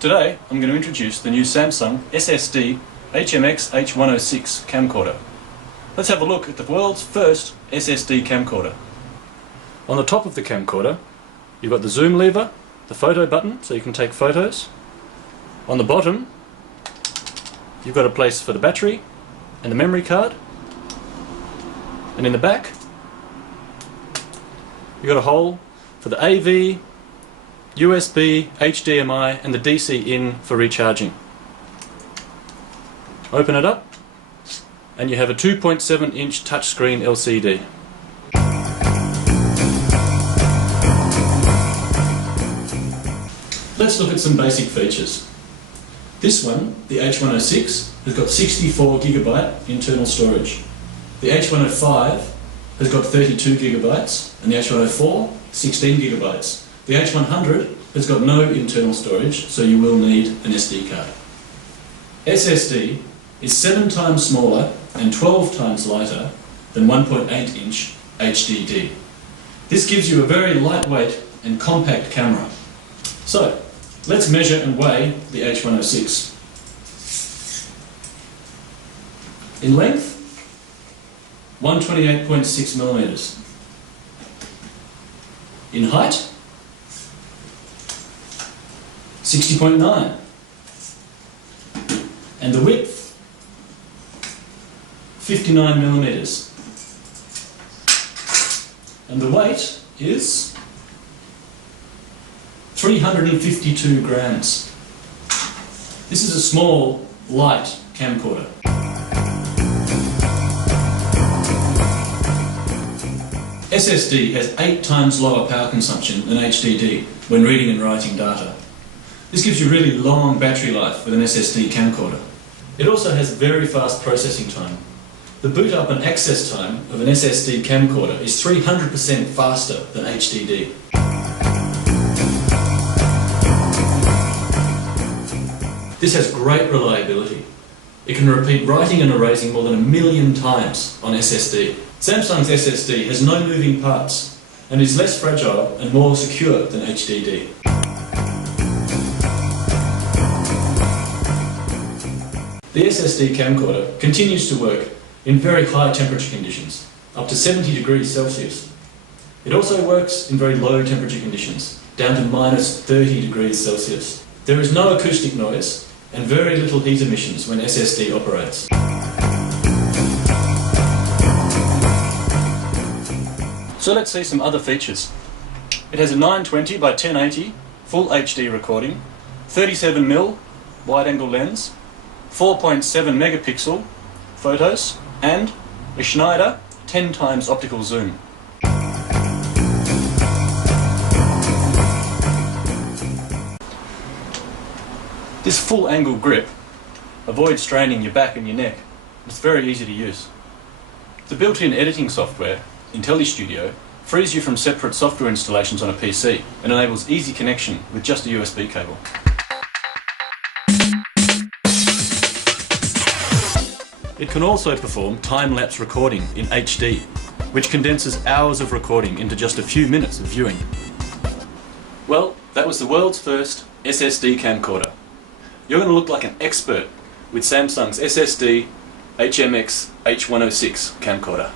Today I'm going to introduce the new Samsung SSD H106 Camcorder. Let's have a look at the world's first SSD camcorder. On the top of the camcorder you've got the zoom lever, the photo button so you can take photos. On the bottom you've got a place for the battery and the memory card, and in the back you've got a hole for the AV, USB, HDMI and the DC in for recharging. Open it up and you have a 2.7 inch touchscreen LCD. Let's look at some basic features. This one, the H106, has got 64GB internal storage. The H105 has got 32GB and the H104 16GB. The H100 has got no internal storage, so you will need an SD card. SSD is 7 times smaller and 12 times lighter than 1.8 inch HDD. This gives you a very lightweight and compact camera. So, let's measure and weigh the H106. In length, 128.6mm. In height, 60.9, and the width 59mm, and the weight is 352 grams. This is a small, light camcorder. SSD has 8 times lower power consumption than HDD when reading and writing data. This gives you really long battery life with an SSD camcorder. It also has very fast processing time. The boot up and access time of an SSD camcorder is 300% faster than HDD. This has great reliability. It can repeat writing and erasing more than 1 million times on SSD. Samsung's SSD has no moving parts and is less fragile and more secure than HDD. The SSD camcorder continues to work in very high temperature conditions, up to 70 degrees Celsius. It also works in very low temperature conditions, down to minus 30 degrees Celsius. There is no acoustic noise and very little heat emissions when SSD operates. So let's see some other features. It has a 920 by 1080 full HD recording, 37mm wide-angle lens, 4.7 megapixel photos, and a Schneider 10 times optical zoom. This full angle grip avoids straining your back and your neck. It's very easy to use. The built-in editing software, IntelliStudio, frees you from separate software installations on a PC and enables easy connection with just a USB cable. It can also perform time-lapse recording in HD, which condenses hours of recording into just a few minutes of viewing. Well, that was the world's first SSD camcorder. You're going to look like an expert with Samsung's SSD H106 camcorder.